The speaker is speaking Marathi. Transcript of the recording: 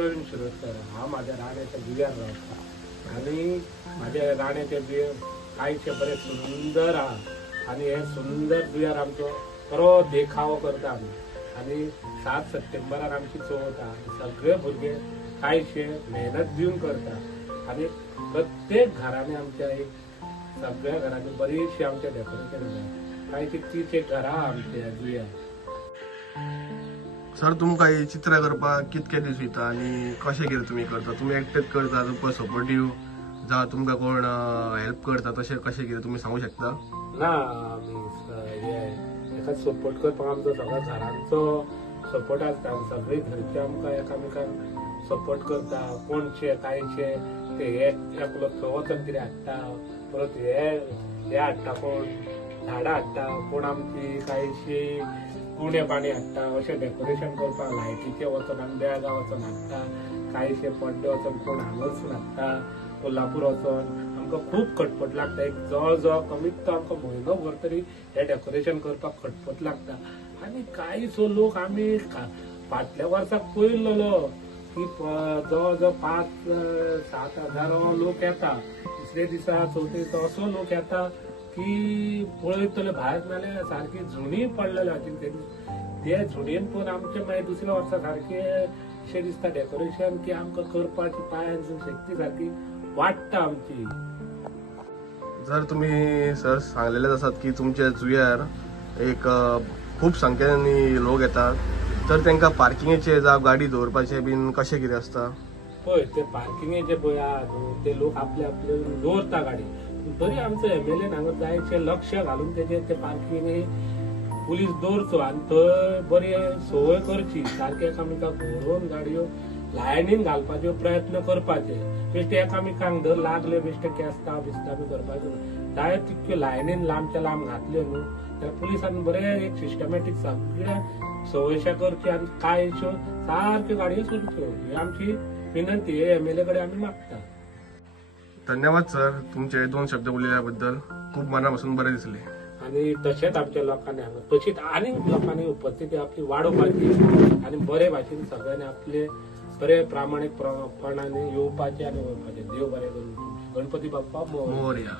प्रवीण शिरोडकर हा माझ्या राण्याच्या जुव्यार रावता आणि माझ्या राण्याचे जुवे कायशे बरे सुंदर हा आणि हे सुंदर जुव्यार आमचो बरो देखावो करता आमी आणि 7 सप्टेंबरार आमची चवथ हा. सगळे भुरगे कायशे मेहनत दिवन करता आणि प्रत्येक घरांनी आमच्या एक सगळ्या घरांनी बरीचशी आमचे डेकोरेशन जाता. कांय 30 एक घरां आमच्या जुव्यार. सर तुमकां ही चित्रां करपाक कितके दीस वयता आणि कशें कितें तुमी करता? तुमी एकटेच करता तुमकां सपोर्टीव जावं तुमकां कोण हेल्प करता तशें कशें कितें तुमी सांगू शकता? ना आमी एका सपोर्ट करपाक आमचो सगळ्या घरांचो सपोर्ट आसता. सगळीं घरची आमकां एकामेकांक सपोर्ट करता. कोणशे कांयशे ते एकलो थंय वचून कितें हाडटा परत हे हाडटा कोण झाडां हाडटा कोण आमची कांयशी उणे पाणी हाडटा अशें डेकोरेशन करपाक लायटीचे वचून आमी बेळगांव वचून हाडटा. कांयशे पड्डे वचून कोण हांगासून हाडटा कोल्हापूर वचून. आमकां खूब खटपट लागता. एक जवळ जवळ कमीत तो आमकां म्हयनोभर तरी हे डेकोरेशन करपाक खटपट लागता. आनी कांयसो लोक आमी फाटल्या वर्साक पळयल्लो की जवळ जवळ 5-7 हजार लोक येता. दुसरे दिसा चवथे दिसा असो लोक येता की पळयतले भायर नाल्यार सारकी झुणी पडलेली ते झुणीन पळोवन आमचे मागीर दुसऱ्या वर्सा सारखे अशें दिसता डेकोरेशन की आमकां करपाची पांयान शक्ती सारकी वाडटा आमची. जर तुम्ही सर सांगलेलेच आसात की तुमच्या जुव्यार एक खूप संख्येनी लोक येतात तर तांकां पार्किंगेचे जावं गाडी दवरपाचे बीन कशें कितें आसता? पळय ते पार्किंगेचे पळय आहा न्हू ते लोक आपले आपले दवरता गाडी. तरी आमचो एमएलएन हांगा जायचे लक्ष घालून तेजेर ते पार्किंगे पुलीस दवरचो आनी थंय बरी सोय करची. सारके एकामेकांक व्हरून गाडयो लायनीन घालपाच्यो प्रयत्न करपाचे. बेश्टे एकामेकांक धर लागले बेश्टे केस्ता बिस्ता बी करपाच्यो जाय तितक्यो लायनीन लांबच्या लांब घातल्यो न्हू त्या पुलिसान बरे एक सिस्टमॅटीक सगळ्या सवयशा करची आनी कांयश्यो सारक्यो गाडयो सुरच्यो ही आमची विनंती हे एमएलए कडेन आमी मागता. धन्यवाद सर तुमचे 2 शब्द उलयल्याबद्दल खूप मनापासून बरे दिसले. आणि तशेंच आमच्या लोकांनी हांगा तशीच आनीक लोकांनी उपस्थिती आपली वाडोवपाची आणि बरे भाशेन सगळ्यांनी आपले बरे प्रामाणीकपणाने येवपाचे आणि वळपाचे. देव बरें करूं. गणपती बाप्पा मोरया.